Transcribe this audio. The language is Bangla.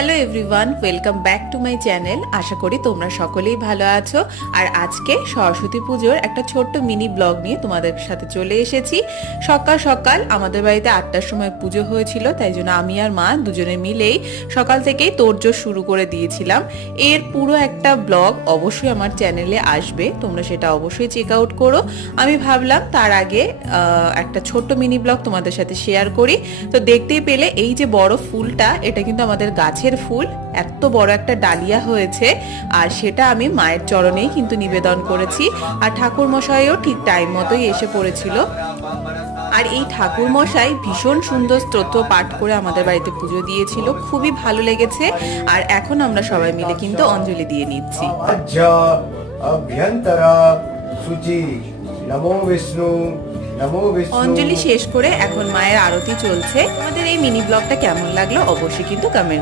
Hello everyone, welcome back to my channel. আশা করি তোমরা সকলেই ভালো আছো। আর আজকে সরস্বতী পুজোর একটা ছোট্ট মিনি ব্লগ নিয়ে তোমাদের সাথে চলে এসেছি। সকাল সকাল আমাদের বাড়িতে 8টার সময় পুজো হয়েছিল, তাই জন্য আমি আর মা দুজনে মিলেই সকাল থেকেই তোড়জোড় শুরু করে দিয়েছিলাম। এর পুরো একটা ব্লগ অবশ্যই আমার চ্যানেলে আসবে, তোমরা সেটা অবশ্যই চেক আউট করো। আমি ভাবলাম তার আগে একটা ছোট্ট মিনি ব্লগ তোমাদের সাথে শেয়ার করি। তো দেখতেই পেলে এই যে বড় ফুলটা, এটা কিন্তু আমাদের গাছের ফুল। এত বড় একটা ডালিয়া হয়েছে, আর সেটা আমি মায়ের চরণেই কিন্তু নিবেদন করেছি। আর ঠাকুর মশাইও ঠিক টাইম মতোই এসে পড়েছিল। আর এই ঠাকুর মশাই ভীষণ সুন্দর স্তোত্র পাঠ করে আমাদের বাড়িতে পুজো দিয়েছিল, খুবই ভালো লেগেছে। আর এখন আমরা সবাই মিলে কিন্তু অঞ্জলি দিয়ে নিচ্ছি। অঞ্জলি শেষ করে এখন মায়ের আরতি চলছে। আমাদের এই মিনি ব্লগটা কেমন লাগলো অবশ্যই কিন্তু কমেন্ট